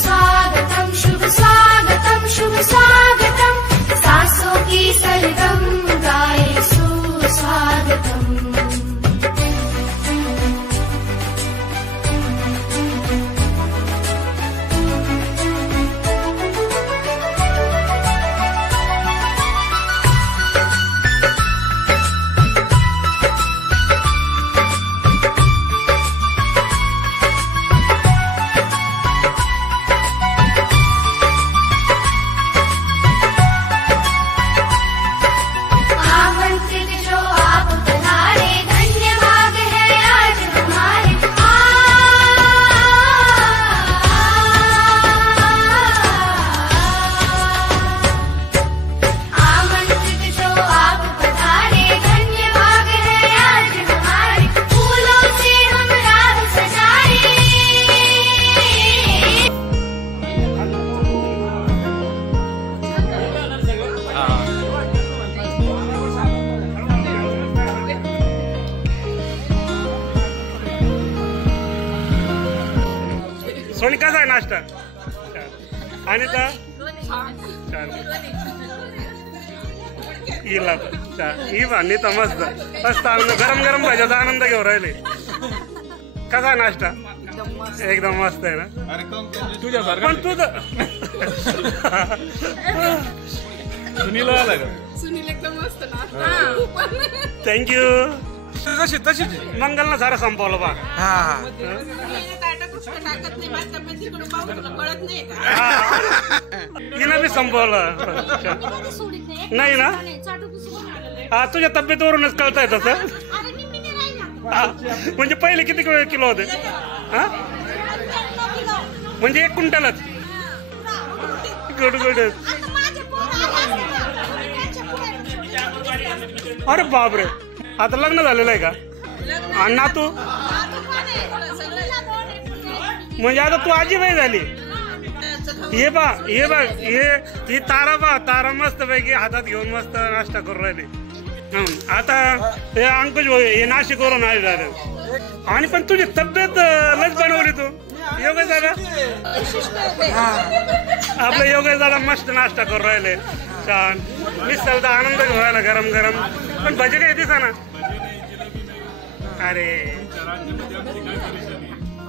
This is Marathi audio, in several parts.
स्वागतम शुभ स्वागतम शुभ स्वागतम सासों की सरगम गाए सुस्वागतम। सोनी कसा आहे नाश्ता? आणि का ही भांडी तर मस्त मस्त गरम गरम भाज्याचा आनंद घेऊ राहिले। कसा आहे नाश्ता? एकदम मस्त आहे ना तुझ्या पण तुझं सुनील आला का? सुनील एकदम मस्त ना थँक्यू। तशी तशीच मंगलनं सारं संपवलं बा। हिनं बी संपवलं नाही ना? हा तुझ्या तब्येतीवरूनच कळतंय तसं। म्हणजे पहिले किती किलो होते? हा म्हणजे 1 क्विंटलच? Good good. अरे बापरे, आता लग्न झालेलं आहे का? आणि ना तू म्हणजे आता तू आजीबाई झाली। हे बा हे बघ ही तारा बा, तारा मस्त पैकी हातात घेऊन मस्त नाश्ता करून राहिली। आता हे अंकुश भाऊ हे नाशिकवरून आले आणि पण तुझी तब्येत लस बनवली तू। योगेश दादा आपल्या योगेश दादा मस्त नाश्ता करून राहिले छान मिसळचा आनंद घेऊन राहिला गरम गरम। पण भजी काही दिसा ना? अरे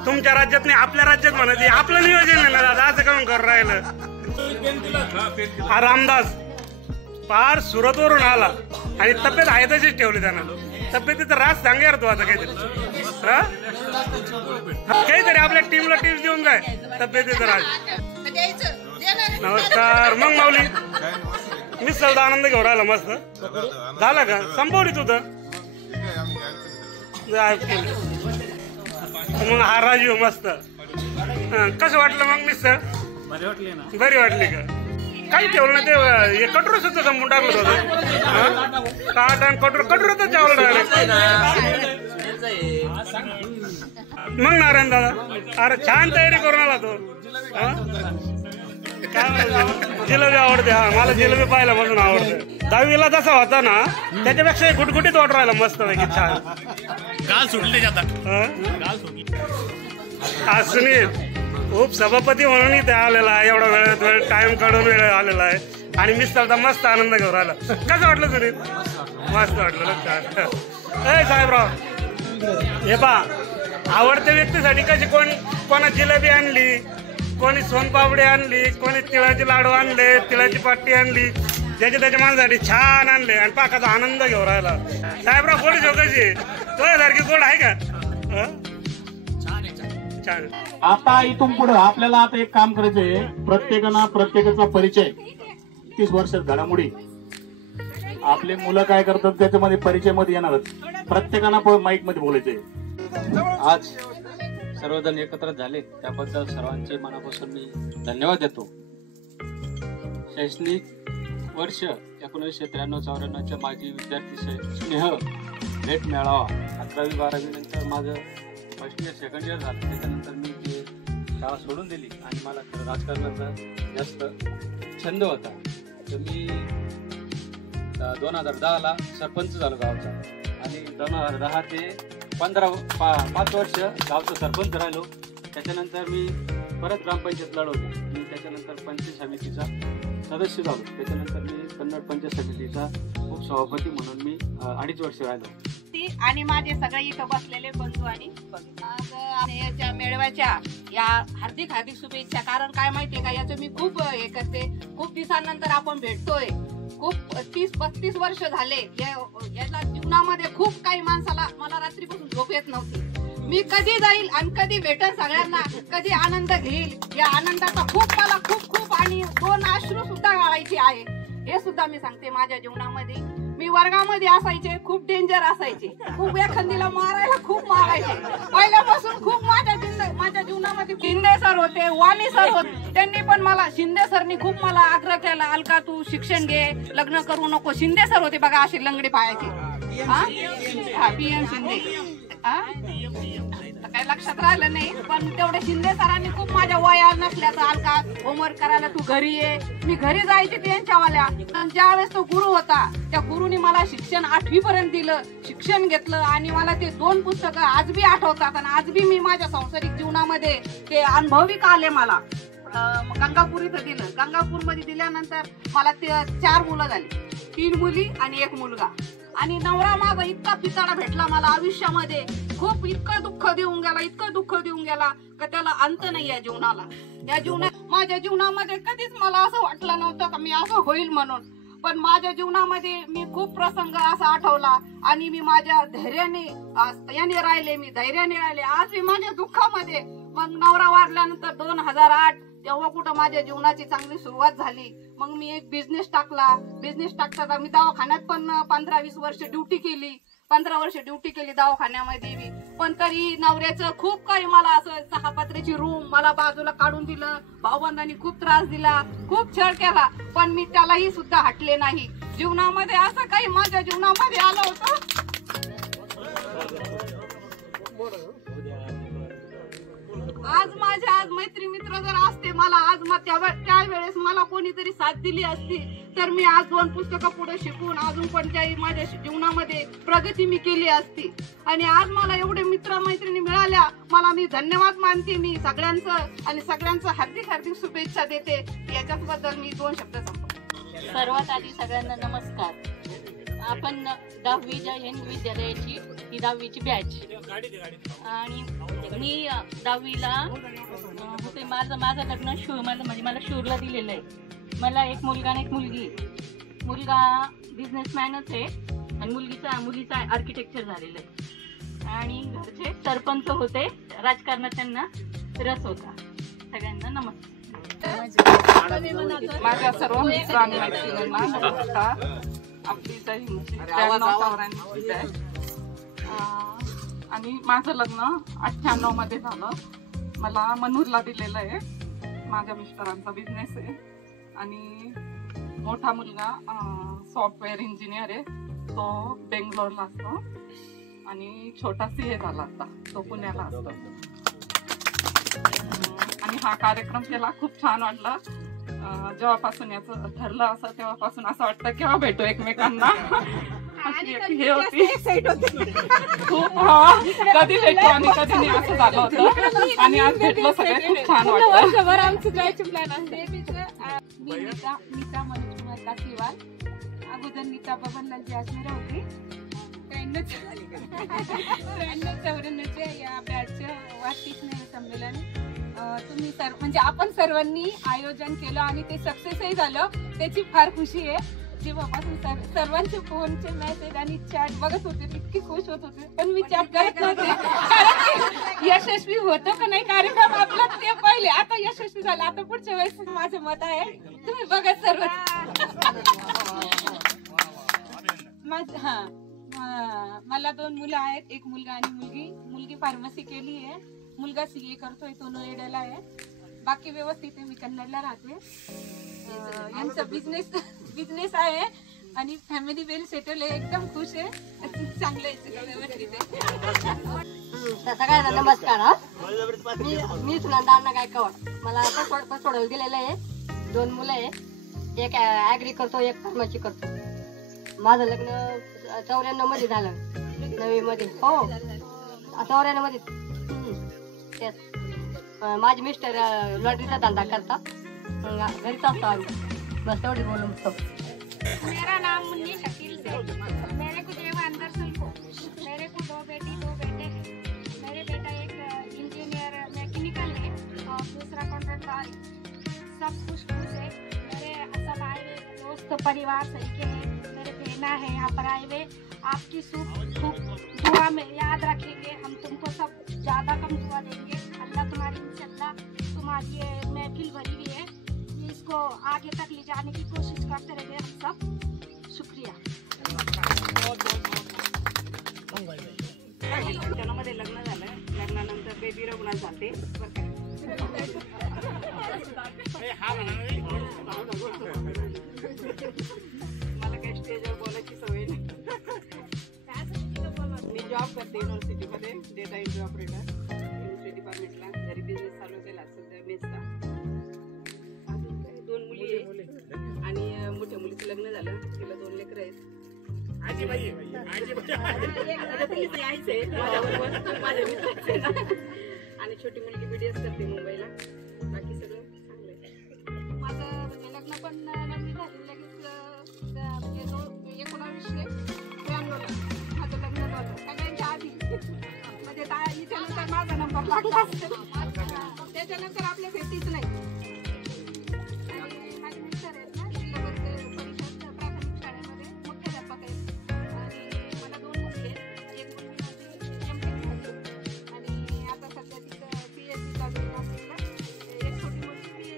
तुमच्या राज्यात नाही आपल्या राज्यात म्हणायचे आपलं नियोजन आहे ना दादा, असं करून करून राहिलं। हा रामदास फार सुरतवरून आला आणि तब्येत आहे तशीच ठेवली त्यानं। तब्येतीचा राज सांग यार तू आता काहीतरी काहीतरी आपल्या टीमला टिप्स देऊन जाय तब्येतीचा राज। नमस्कार मग माऊली मिसळचा आनंद घेऊन राहिला मस्त झाला का? संपवली तू तर मग हा राजू मस्त। कसं वाटलं मग मिसळ? बरी वाटली का? काही ठेवलं ना ते कटोर सुद्धा संपून टाकलं होतं काट आणि कटोर तर चावलं डायरेक्ट। मग नारायण दादा अरे छान तयारी करून आला तो। जिलेबी आवडते? हा मला जिलेबी पाहायला म्हणून आवडते। 10वीला जसा होता ना त्याच्यापेक्षा गुटगुटीत वाटू राहिला मस्त पैकी छान। गाल सुटले आज सुनील उपसभापती म्हणून इथे आलेला आहे, एवढा वेळ टाइम काढून वेळ आलेला आहे आणि मिसळचा मस्त आनंद घेऊन राहिला। कसं वाटलं सुनील? मस्त वाटलं छान। ए साहेबराव हे पा आवडत्या व्यक्तीसाठी कशी कोणा जिलेबी आणली, कोणी सोनपापडी आणली, कोणी तिळाचे लाडू आणले, तिळाची पाट्टी आणली, ज्याच्या त्याच्या माणसाठी छान आणले आणि पाकाचा आनंद घेऊन राहिला। साहेबराव गोडी कशी तुझ्यासारखी गोड आहे का? छान। आता इथून पुढे आपल्याला आता एक काम करायचंय, प्रत्येकाचा परिचय 30 वर्षात घडामोडी आपले मुलं काय करतात त्याच्यामध्ये परिचय मध्ये येणारच। प्रत्येकाला माईक मध्ये बोलायचंय। आज सर्वजण एकत्र झाले त्याबद्दल सर्वांचे मनापासून मी धन्यवाद देतो। शैक्षणिक वर्ष 1993-94 माजी विद्यार्थी स्नेह भेट मेळावा 11वी-12वी नंतर माझं फर्स्ट इयर सेकंड इयर झालं। त्याच्यानंतर मी ते शाळा सोडून दिली आणि मला राजकारणाचा जास्त छंद होता। तर मी 2010ला सरपंच झालो गावचा आणि 2010 ते 5 वर्ष गावचं सरपंच राहिलो। त्याच्यानंतर मी परत ग्रामपंचायत लढवली. मी त्याच्यानंतर पंचायत समितीचा सदस्य झालो. त्याच्यानंतर मी कन्नड पंचायत समितीचा उपसभापती म्हणून मी 2.5 वर्ष राहिलो. आणि माझे सगळे इथं बसलेले बंधू आणि आज याच्या मेळाव्याच्या या हार्दिक शुभेच्छा. कारण काय माहितीये का, याचं मी खूप हे करते. खूप दिवसांनंतर आपण भेटतोय. खूप 30-35 वर्ष झाले याला जीवनामध्ये खूप काही माणसाला मला रात्रीपासून झोप येत नव्हती. मी कधी जाईल आणि कधी भेटेल सगळ्यांना, कधी आनंद घेईल. या आनंदाचा खूप मला खूप आणि 2 अश्रू सुद्धा गाळायचे आहे. हे सुद्धा मी सांगते. माझ्या जीवनामध्ये मी वर्गामध्ये असायचे, खूप डेंजर असायचे, खूप एखादीला मारायला खूप मारायचे. पहिल्यापासून खूप माझ्या जीवनामध्ये शिंदे सर होते, वाणी सर होते. त्यांनी पण मला, शिंदे सरनी खूप मला आग्रह केला, अलका तू शिक्षण घे, लग्न करू नको. शिंदे सर होते बघा, असे लंगडे पायाचे. हा PM शिंदे. काही लक्षात राहिलं नाही, पण तेवढे शिंदे सरांनी खूप माझ्या वया नसल्याचं, अलका होमवर्क करायला तू घरी ये. मी घरी जायचे त्यांच्यावाल्या. ज्या वेळेस तो गुरु होता, त्या गुरुनी मला शिक्षण 8वी पर्यंत दिलं, शिक्षण घेतलं. आणि मला ते 2 पुस्तकं आज बी आठवतात. आणि आज बी मी माझ्या सांसारिक जीवनामध्ये ते अनुभविक आले. मला गंगापूर इथं दिलं. गंगापूरमध्ये दिल्यानंतर मला ते 4 मुलं झाली, 3 मुली आणि 1 मुलगा. आणि नवरा माझा इतका पिताळा भेटला मला आयुष्यामध्ये. खूप इतकं दुःख देऊन गेला का त्याला अंत नाही या जीवनाला. या माझ्या जीवनामध्ये कधीच मला असं वाटलं नव्हतं का मी असं होईल म्हणून. पण माझ्या जीवनामध्ये मी खूप प्रसंग असा आठवला आणि मी माझ्या धैर्याने राहिले. आज मी माझ्या दुःखामध्ये, मग नवरा वारल्यानंतर 2008 तेव्हा कुठं माझ्या जीवनाची चांगली सुरुवात झाली. मग मी एक बिझनेस टाकता मी दवाखान्यात पण 15-20 वर्ष ड्युटी केली. 15 वर्ष ड्युटी केली दवाखान्यामध्ये. पण तरी नवऱ्याचं खूप काही, मला असं 6 पत्र्याची रूम मला बाजूला काढून दिलं. भाऊबंधांनी खूप त्रास दिला, खूप छळ केला, पण मी त्यालाही सुद्धा हटले नाही. जीवनामध्ये असं काही माझ्या जीवनामध्ये आलं होतं. आज मैत्री मित्र जर असते मला, आज त्यावेळेस मला कोणीतरी साथ दिली असती, तर मी आज 2 पुस्तकं पुढे शिकून अजून पण काही माझ्या जीवनामध्ये प्रगती मी केली असती. आणि आज मला एवढे मित्र मैत्रिणी मिळाल्या, मला मी धन्यवाद मानते मी सगळ्यांचं. आणि सगळ्यांचं हार्दिक शुभेच्छा देते. याच्याबद्दल मी 2 शब्द संपवते. सर्वात आधी सगळ्यांना नमस्कार. आपण 10वी जैन विद्यालयाची ही 10वीची बॅच. आणि मी 10वीला होते. माझं लग्न मला शूरला दिलेलं आहे. मला 1 मुलगा आणि 1 मुलगी. मुलगा बिझनेसमॅनच आहे आणि मुलीचा आर्किटेक्चर झालेलं आहे. आणि घरचे सरपंच होते, राजकारणात त्यांना रस होता. सगळ्यांना नमस्कार. माझ्या सर्व मित्रांनी मैत्रिणींना नमस्कार. आपली आणि माझं लग्न 98 मध्ये झालं. मला मनूरला दिलेलं आहे. माझ्या मिस्टरांचा बिझनेस आहे. आणि मोठा मुलगा सॉफ्टवेअर इंजिनियर आहे, तो बेंगलोरला असतो. आणि छोटा CA झाला आता, तो पुण्याला असतो. आणि हा कार्यक्रम केला, खूप छान वाटलं. जेव्हापासून याचं ठरलं असं, तेव्हापासून असं वाटतं केव्हा भेटू एकमेकांना. हे होती खूप, कधी भेटू आणि कधी नाही असं झालं होतं. आणि आज भेटलो सगळे, खूप छान वाटलं. आमचं जायचं प्लॅन असते. मी नीता मनोज काशीवाल. अगोदर नीता बबनलालची आश्मेरा होती. 93-94 या बॅचचं वार्षिक संमेलन तुम्ही म्हणजे आपण सर्वांनी आयोजन केलं आणि ते सक्सेसही झालं, त्याची फार खुशी आहे. जेव्हापासून सर्वांचे फोनचे मेसेज आणि चॅट बघत होते, इतकी खुश होत होते. पण मी चॅट करत नव्हते, कारण यशस्वी होतो का नाही कार्यक्रम आपला ते पहिले. आता यशस्वी झाला, आता पुढच्या वेळेस माझं मत आहे तुम्ही बघा सर्व. मला 2 मुलं आहेत, 1 मुलगा आणि मुलगी. मुलगी फार्मसी केली आहे, मुलगा CA करतोय, तो नोएडाला आहे. बाकी व्यवस्थित आहे, मी कन्नडला राहते. यांचा बिझनेस आहे आणि फॅमिली वेल सेटल आहे, एकदम खुश आहे, चांगलं आहे, व्यवस्थित आहे. सगळ्यांना नमस्कार. मी सुनंदा गायकवाड. मला आता सोडवलं दिलेलं आहे. 2 मुलं आहे, एक ऍग्री करतो, एक फार्मसी करतो. माझं लग्न 94 मध्ये झालं, 9वी मध्ये. हो, 94 मध्ये. माझे मिस्टर लॉटरीचा धंदा करतात, घरीच असतो आम्ही. बस एवढी बोलून मेरा नाम मुन्नी शकील से। मेरे को देव अंदर सुनको। मेरे को 2 बेटी 2 बेटे हैं। मेरे बेटा एक इंजीनियर मैकेनिकल है और दूसरा कॉन्ट्रैक्टर। सब खुश है। मेरे सब आए दोस्त परिवार सही के हैं। मेरे बहना है यहाँ पर आए हुए। आपकी खूब दुआ में याद रखेंगे। हम तुमको सब ज़्यादा कम दुआ देंगे। अल्लाह तुम्हारी इंशाअल्लाह तुम्हारी ये महफिल भरी हुई है, इसको आगे तक ले जाने की कोशिश करते रहेंगे हम सब। शुक्रिया. मध्ये लग्न झालं, लग्नानंतर बेबी रघुनाथ झालते. मला काही स्टेजवर बोलायची सवय नाही. मी जॉब करते युनिव्हर्सिटीमध्ये, डेटा एंट्री ऑपरेटर युनिव्हर्सिटी डिपार्टमेंटला. घरी बिझनेस चालू केला सध्या मेसचा. 2 मुली आहे आणि मोठ्या मुलीचं लग्न झालं, तिला 2 लेकरं आहेत. माझ्या मित्राचे आणि छोटी मुलगी BDS करते मुंबईला. बाकी सगळं चांगलं आहे. माझं म्हणजे लग्न पण नवीन झालं, लगेच म्हणजे 1992 माझं लग्न झालं, सगळ्यांच्या आधी. म्हणजे याच्यानंतर माझा नंबर लागला असेल, त्याच्यानंतर आपल्या भेटीच नाही. आणि माझे मिस्टर आहेत ना, जिल्हा परिषद प्राथमिक शाळेमध्ये मुख्याध्यापक आहेत. आणि मला 2 मुली आहेत. एक मुलगी माझी MTech झाली आणि आता सध्या तिचं PhD चालू आहे नाशिकला. एक छोटी मुलगी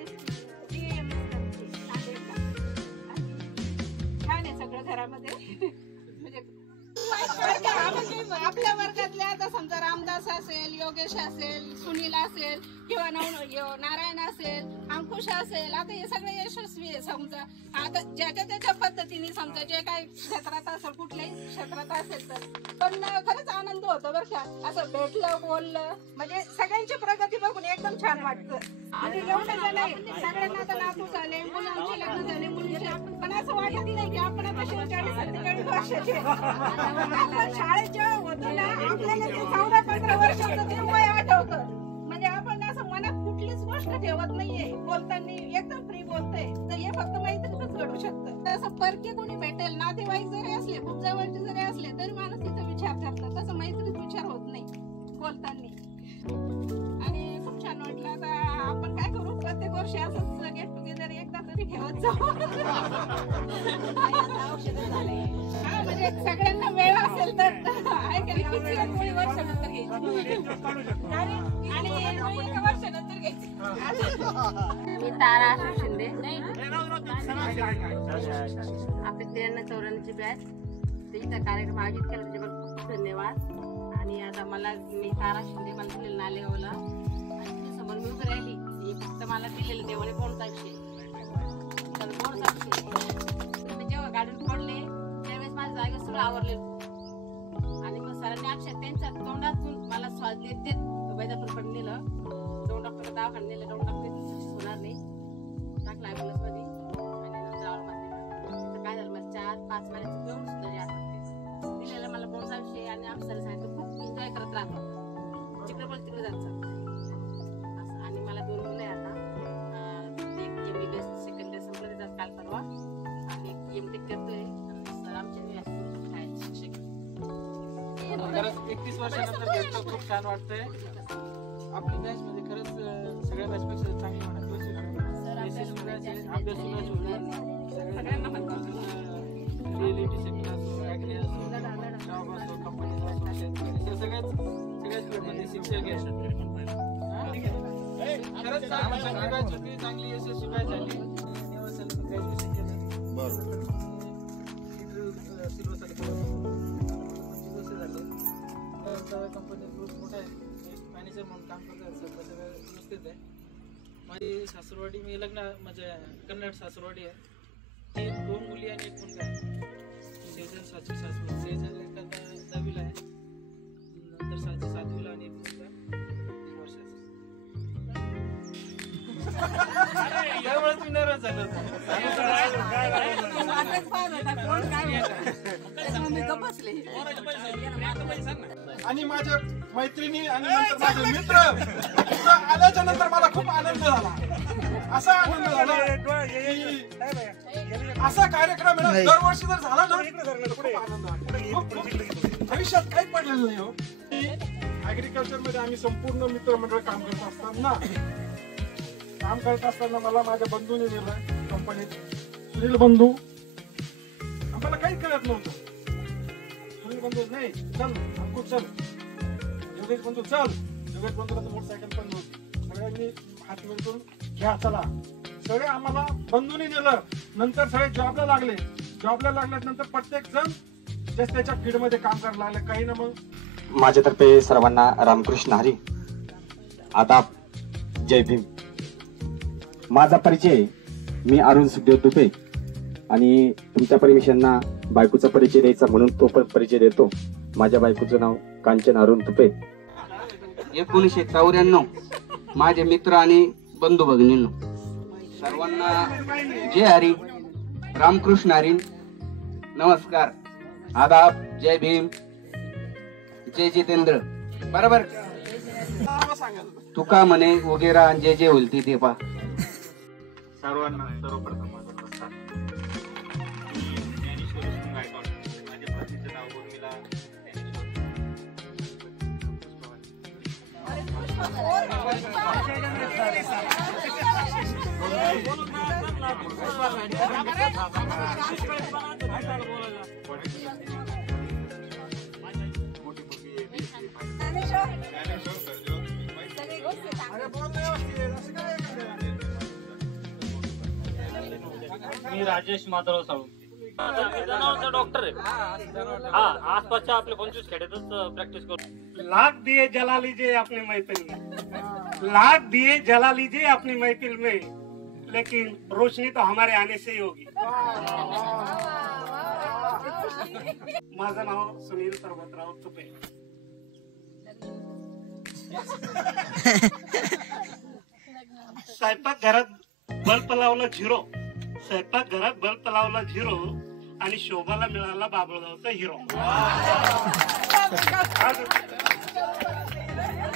BAM करते नांदेडला. आणि छान आहे सगळं घरामध्ये. म्हणजे आपल्या वर्गातल्या आता समजा रामदास असेल, योगेश असेल, सुनील असेल किंवा नारायण असेल, अंकुश असेल, आता हे सगळे यशस्वी आहे. समजा आता ज्याच्या त्याच्या पद्धतीने समजा जे काही क्षेत्रात असेल, कुठल्याही क्षेत्रात असेल तर. पण खरंच आनंद होतो बरं का, असं भेटलं बोललं म्हणजे सगळ्यांची प्रगती बघून एकदम छान वाटतं. आणि एवढं झालंय सगळ्यांना आता नातू झाले, मुलांचे लग्न झाले, मुलींचे, पण असं वाटत नाही की आपण आता 40-47 वर्षाचे. आपण शाळेत जेव्हा होतो ना, आपल्याला ते 14-15 वर्षाचं ते वय आठवतं. म्हणजे आपण असं मनात कुठलीच गोष्ट ठेवत नाहीये, बोलताना एकदम फ्री बोलतोय. तर हे फक्त मैत्रीतच घडू शकतं. असं परके कोणी भेटेल, नातेवाईक जरी असले, खूप जवळचे जरी असले तरी माणूस तिथं विचार करतात. तसं मैत्रीत विचार होत नाही बोलताना. आणि खूप छान वाटलं. आता आपण काय करू, प्रत्येक वर्षी असंच गेट टुगेदर एकदा तरी ठेवत जाऊ. औषध झाले म्हणजे सगळ्यांना वेळ असेल तर आहे का नाही, गोळी वर्षानंतर घ्यायची आणि एका वर्षानंतर घ्यायची. मी तारा शिंदे. आपले 93-94ची बॅच इथं कार्यक्रम आयोजित केला त्याच्याबद्दल खूप धन्यवाद. आणि आता मी तारा शिंदे, मला दिलेलं नालेगावला आणि समोर मी उभी राहिली. फक्त मला दिलेलं देवाने बोलता विषय. जेव्हा गाडीवर पडले त्यावेळेस माझ्या जागेवर सगळं आवरलेलं. आणि मग सरांनी अक्षर त्यांच्या तोंडातून मला श्वास देत वैजापूर पण नेलं. 2 डॉक्टर दवाखान्यात नेलं. 2 डॉक्टर होणार नाही, टाकलं ॲम्ब्युलन्स मध्ये. आणि नंतर औरंगाबाद काय झालं, मला 4-5 महिन्याचं घेऊन सुद्धा जास्त दिलेलं मला बोलचा विषय. आणि आमच्या सर सांगितलं खूप एन्जॉय करत राहतो, तिकडे बोल तिकडे जायचं असं. आणि मला 2 मुलं आहे आता. एक MBBS सेकंड इयर संपलं त्याचा काल परवा, आणि एक MTech करतोय. सर आमच्या शिक्षक. 31 वर्षानंतर भेटलं, खूप छान वाटतंय. आपली बॅच मध्ये खरंच सगळ्या बॅचपेक्षा चांगली म्हणत अभ्यास सगळ्यांना रिअलिटी सेक्टर असो, ॲग्री असो, जॉब असो, कंपनी असो, सगळ्याच फील्डमध्ये शिक्षक आहे. खरंच चांगली बॅच होती, चांगली यशस्वी बॅच झाली. ग्रॅज्युएशन केलं कंपनी ग्रुप मोठा आहे, मॅनेजर म्हणून काम करतात. सगळं व्यवस्थित आहे. माझी सासरवाडी, मी म्हणजे कन्नड सासरवाडी आहे. ती 2 मुली आणि 1 मुलगा आहे. सेजन सेजन एका 10वीला आहे, नंतर 7वीला आणि 1 मुलगा 1 वर्षाचा. त्यामुळे मी नर्वस झालो होतो. आणि माझ्या मैत्रिणी आणि नंतर माझे मित्र इथं आल्याच्या नंतर मला खूप आनंद झाला. असा आनंद झाला असा कार्यक्रम आहे ना, दरवर्षी जर झाला ना खूप आनंद वाटतो. आयुष्यात काही पडलेलं नाही हो. ऍग्रिकल्चर मध्ये आम्ही संपूर्ण मित्रमंडळ काम करत असताना मला माझ्या बंधूने नेलं कंपनीत. सुनील बंधू, आम्हाला काही कळत नव्हतं. सुनील बंधू नाही चल अंकुर चल, योगेश बंधू चल. योगेश बंधूला तर मोटरसायकल पण नव्हती. सगळ्यांनी हात मिळून घ्या चला. सगळे आम्हाला बंधूने नेलं. नंतर सगळे जॉबला लागले. जॉबला लागल्यानंतर प्रत्येक जण त्याच्या फील्ड मध्ये काम करायला लागले. काही ना मग माझ्यातर्फे सर्वांना रामकृष्ण हरी, आदाब, जय भीम. माझा परिचय, मी अरुण सुखदेव तुपे आणि तुमच्या परमिशनना बायकोचा परिचय द्यायचा म्हणून तो पण परिचय देतो. माझ्या बायकोचं नाव कांचन अरुण तुपे. 1994 माझे मित्र आणि बंधू भगिनींनो सर्वांना जय हरी, रामकृष्ण हरी, नमस्कार, आदाब, जय भीम, जय जितेंद्र. बरोबर तुका म्हणे वगैरे जे जे होईल ते पा. सर्वांना सर्वप्रथम माझा नमस्कार. मी ज्ञानेश्वर गायकवाड. माझ्या पत्नीचं नाव उर्मिला मी राजेश माधवराव साळू. जनावरांचा डॉक्टर आहे. हा, आसपासच्या आपल्या 25 खेड्यातच प्रॅक्टिस करतो. लाख दिए जला लीजिए अपनी महफिल में, लाख दिए जला लीजिए अपनी महफिल में, लेकिन रोशनी तो हमारे आने से ही होगी. माझं नाव सुनील पर्वतराव तुपे. स्वयंपाक घरात बल्ब लावला 0, स्वयंपाक घरात बल्ब लावला 0 आणि शोभाला मिळाला बाबळगावचा हिरो.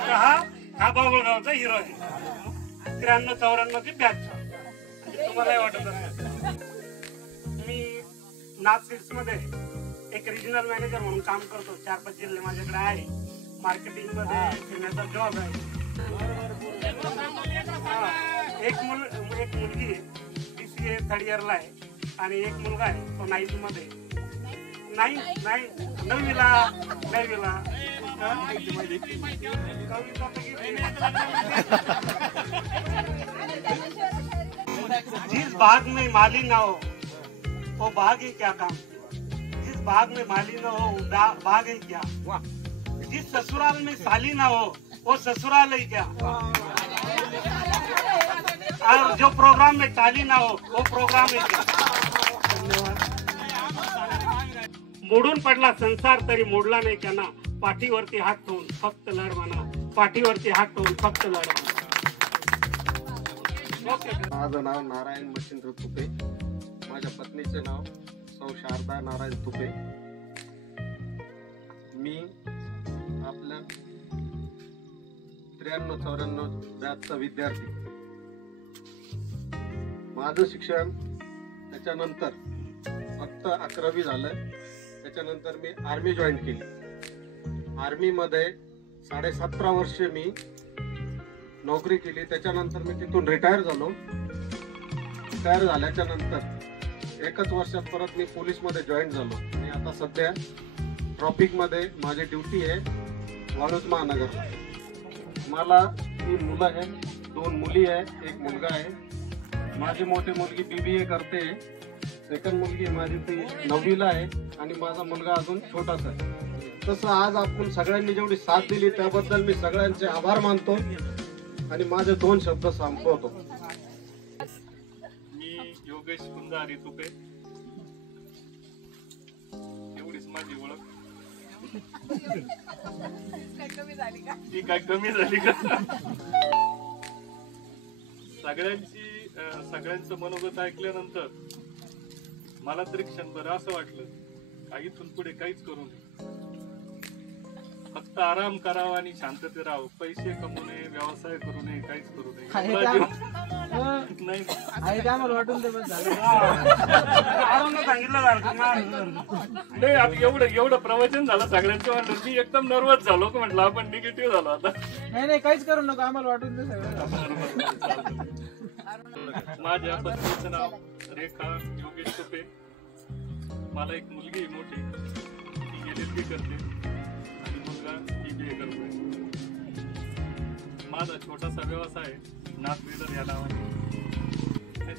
हा बाबळगावचा हिरो आहे. 93-94 ची बॅच. तुम्हालाही वाटत असेल. मी नाथ सीड्स मध्ये एक रिजनल मॅनेजर म्हणून काम करतो. 4-5 जिल्हे माझ्याकडे आहे. मार्केटिंग मध्ये फिरण्याचा जॉब आहे. एक मुलगी BCA 3rd इयरला आहे आणि एक मुलगा आहे तो 9th मध्ये. 9वीला जिस बाग में माली ना हो वो बाग ही क्या काम. जिस बाग में माली ना हो वो बाग ही क्या. जिस ससुराल में साली ना हो वो ससुराल ही क्या. और जो प्रोग्राम में टाली ना हो वो प्रोग्राम ही क्या. मोडून पडला संसार तरी मोडला नाही त्यांना. पाठीवरती हात ठेवून फक्त लढ म्हणा. पाठीवरती हात ठेवून फक्त लढ म्हणा. माझं नाव नारायण मच्छिंद्र तुपे. माझ्या पत्नीचे नाव सौ शारदा नारायण तुपे. मी आपल्या 93-94 बॅचचा विद्यार्थी. माझं शिक्षण त्याच्यानंतर फक्त 11वी झालं. त्याच्यानंतर मी आर्मी जॉईन केली. आर्मीमध्ये 17.5 वर्ष मी नोकरी केली. त्याच्यानंतर मी तिथून रिटायर झालो. रिटायर झाल्याच्या नंतर 1च वर्षात परत मी पोलीसमध्ये जॉईन झालो. आणि आता सध्या ट्रॉफिकमध्ये माझी ड्युटी आहे वाळूज महानगरला. मला 3 मुलं आहेत, 2 मुली आहे, 1 मुलगा आहे. माझी मोठी मुलगी BBA करते. सेकंड मुलगी माझी ती 9वीला आहे आणि माझा मुलगा अजून छोटासा आहे. तसं आज आपण सगळ्यांनी जेवढी साथ दिली त्याबद्दल मी सगळ्यांचे आभार मानतो आणि माझे 2 शब्द संपवतो. मी योगेश कुंजारी तुपे. एवढीच माझी ओळख. ती काय कमी झाली का. सगळ्यांचं मनोगत ऐकल्यानंतर मला तरी क्षणभर असं वाटलं का इथून पुढे काहीच करू नये. फक्त आराम करावा आणि शांतते राहावं. पैसे कमवू नये, व्यवसाय करू नये, काहीच करू नये. आम्हाला वाटून दे बस झालं. नाही आता एवढं प्रवचन झालं सगळ्यांचं म्हणलं मी एकदम नर्वस झालो की म्हटलं आपण निगेटिव्ह झालो आता. नाही काहीच करू नका, आम्हाला वाटून दे सगळं. माझ्या पत्नीचं नाव रेखा योगेश तुपे. मला एक मुलगी मोठी, ती LLB करते आणि मुलगा BBA करतोय. माझा छोटासा व्यवसाय आहे नाथवेदर या नावाने.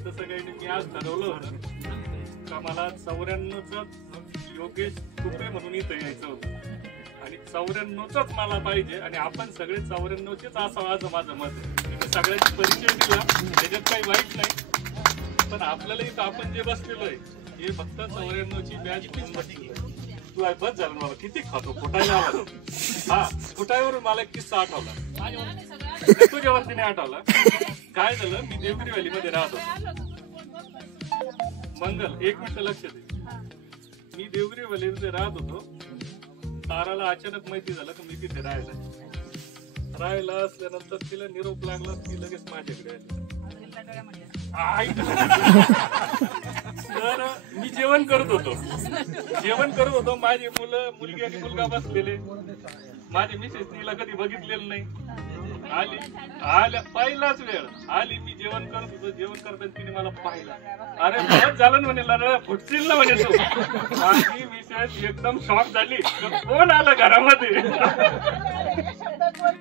तसं काही मी आज ठरवलं होतं का मला 94च योगेश तुपे म्हणून इथं यायचं होतं आणि 94च मला पाहिजे आणि आपण सगळे 94चेच असावं असं माझं मत आहे. सगळ्यांची परिचय दिला त्याच्यात काही वाईट नाही, पण आपल्याला इथं आपण जे बसलेलो आहे हे फक्त 94ची बॅच घेऊन बसलेलो आहे. तू बस झालं बाबा किती खातो फुटायला आला. हा फुटायवरून मला एक किस्सा आठवला, तुझ्या वरतीने आठवला. काय झालं, मी देवगिरी व्हॅली मध्ये राहत होतो. मंगल एक मिनिट लक्ष दे. मी देवगिरी व्हॅली मध्ये राहत होतो. ताराला अचानक माहिती झालं की मी तिथे राहायला असल्यानंतर तिला निरोप लागला, ती लगेच माझ्याकडे आली. तर मी जेवण करत होतो. माझी मुलगी आणि मुलगा बसलेले. माझी मिसेस तिला कधी बघितलेलं नाही. आल्या पहिलाच वेळ आली, मी जेवण करत होतो. जेवण करताना तिने मला पाहिलं. अरे बहुत झालं म्हणे, लढा फुटशील ना म्हणे तू. माझी मिसेस एकदम शॉक झाली, कोण आलं घरामध्ये.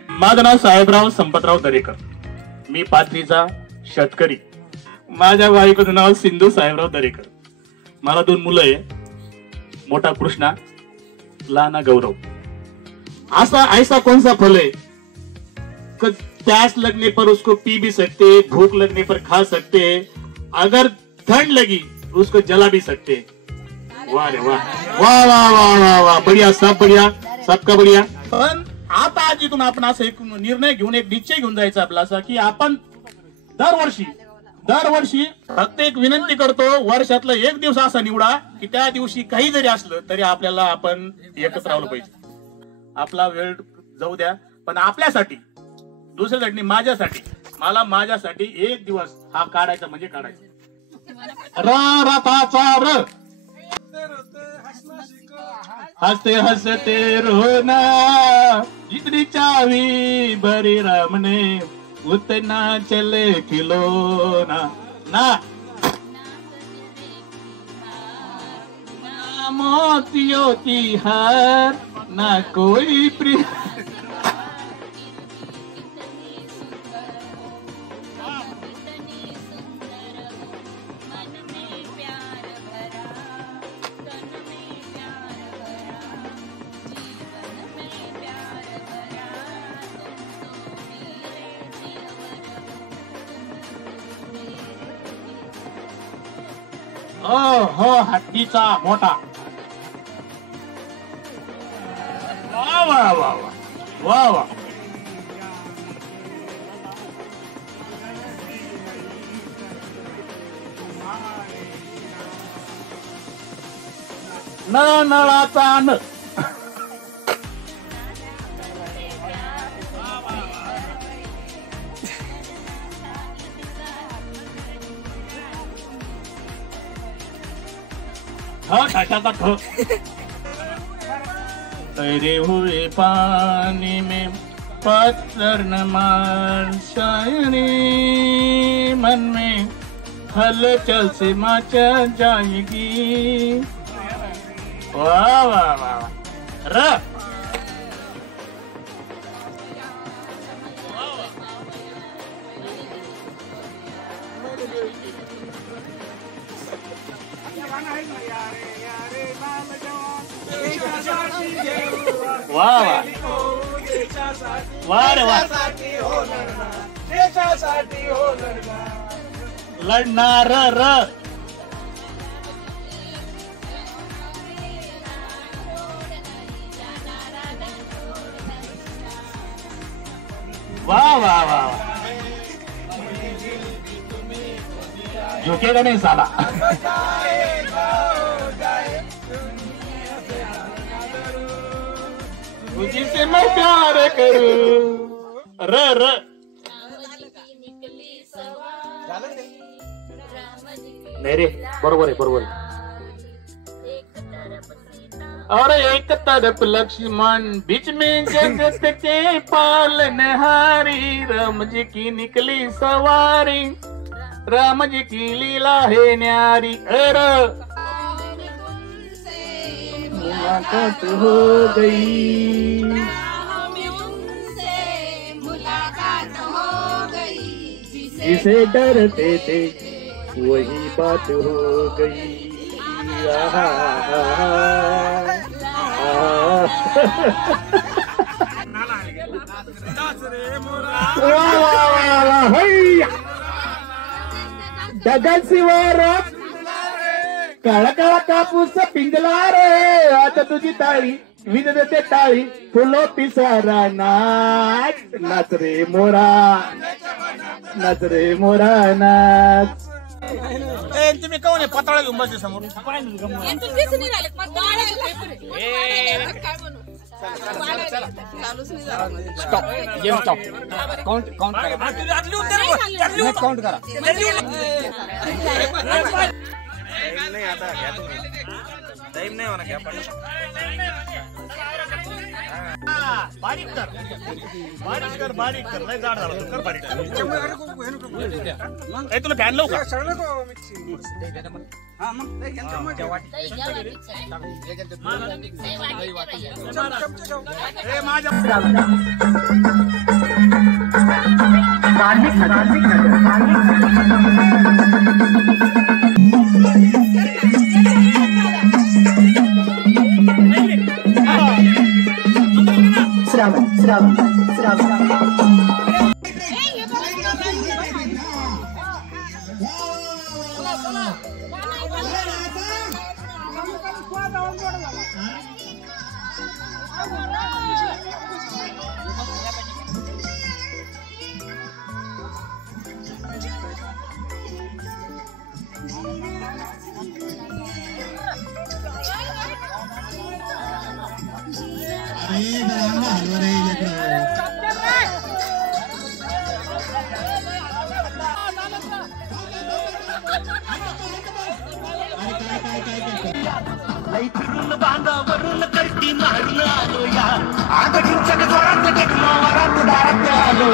माझं नाव साहेबराव संपतराव दरेकर. मी पाथरीचा शेतकरी. माझ्या बायकोचं नाव सिंधू साहेबराव दरेकर. मला 2 मुलं आहे, मोठा कृष्णा, लहाना गौरव. ऐसा कौन सा फल है प्यास लगने पर उसको पी भी सकते, भूख लगने पर खा सकते, अगर ठंड लगी उसको जला भी सकते. वाह रे वाह, वाह वाह वाह वाह वाह, बढ़िया, सब बढ़िया, सबका बढ़िया. पण आता आजीतून आपण असं एक निर्णय घेऊन, एक निश्चय घेऊन जायचा आपला असा की आपण दरवर्षी प्रत्येक विनंती करतो, वर्षातला एक दिवस असा निवडा की त्या दिवशी काही जरी असलं तरी आपल्याला आपण एकत्र राहिलं पाहिजे. आपला वेळ जाऊ द्या, पण आपल्यासाठी, दुसऱ्यासाठी, माझ्यासाठी एक दिवस हा काढायचा म्हणजे काढायचा. हसते हसते रोना, जितनी चावी भरी रामने उतना चले खिलौना. ना मोतियों की हार, ना कोई प्रिय. हो हत्तीचा मोठा. वा वा वा वा वा. नळाचा न. तैरे हुए पानी में पत्थर न मार, शायरी मन में हलचल से मचा जाएगी. वाह वाह वाह. वाह वाह वाह रे वाह. लढणार र. वाह वाह वाह. झुकेगा नहीं साला. तुझी से मैं प्यार करू र र नाही रे बरोबर आहे बरोबर आहे. अरे एक तरफ लक्ष्मण बीच में जगत के पालनहारी राम जी की निकली सवारी राम जी की लीला है न्यारी. मुलाकात हो गई जिसे डरते थे वही बात हो गई. डगल शिवार काळा काळा कापूस पिंजला रे आता तुझी ताळी विज देते टाळी फुलो पिसारा नाच नाच रे मोरा नाच रे मोरा नाच. तुम्ही कोण आहे पताळा घेऊन बसले समोर काउंट करा नाही आता घ्या तुम्ही टाइम नाही होणार घ्या बारीक कर बारीक कर बारीक कर नाही जाड झाला कर बारीक कर. तुला फॅन लावू का श्रावण श्रावण श्रावण बांधावरून करती मारून आलो या आगडींच्या जोरात टेकलो वरात दारात आलो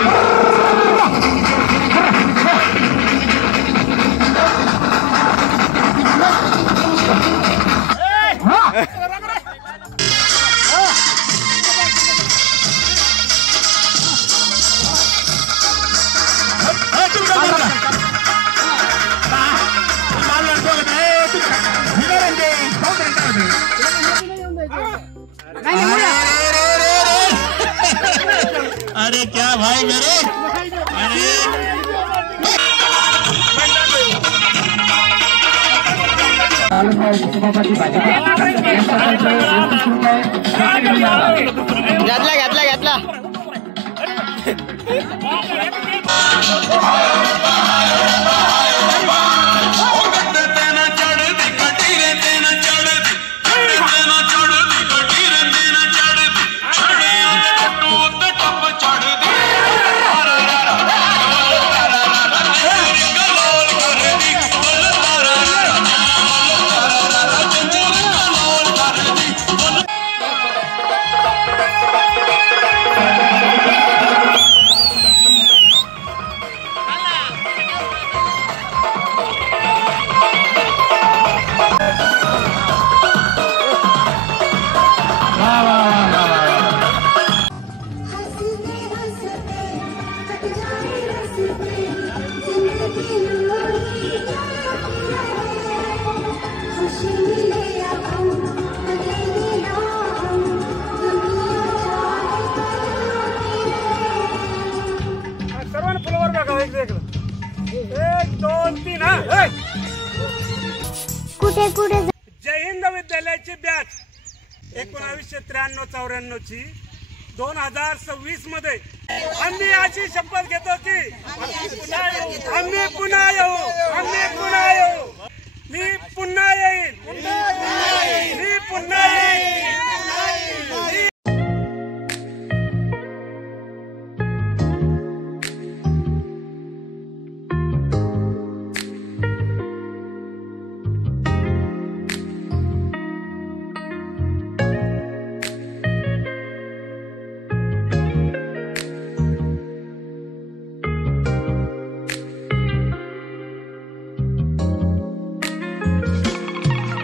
अरे क्या भाई मेरे घेतला घेतला घेतला जय हिंद विद्यालयाची बॅच 1993-94 ची 2026 मध्ये आम्ही अशी शपथ घेतो की आम्ही पुन्हा येऊ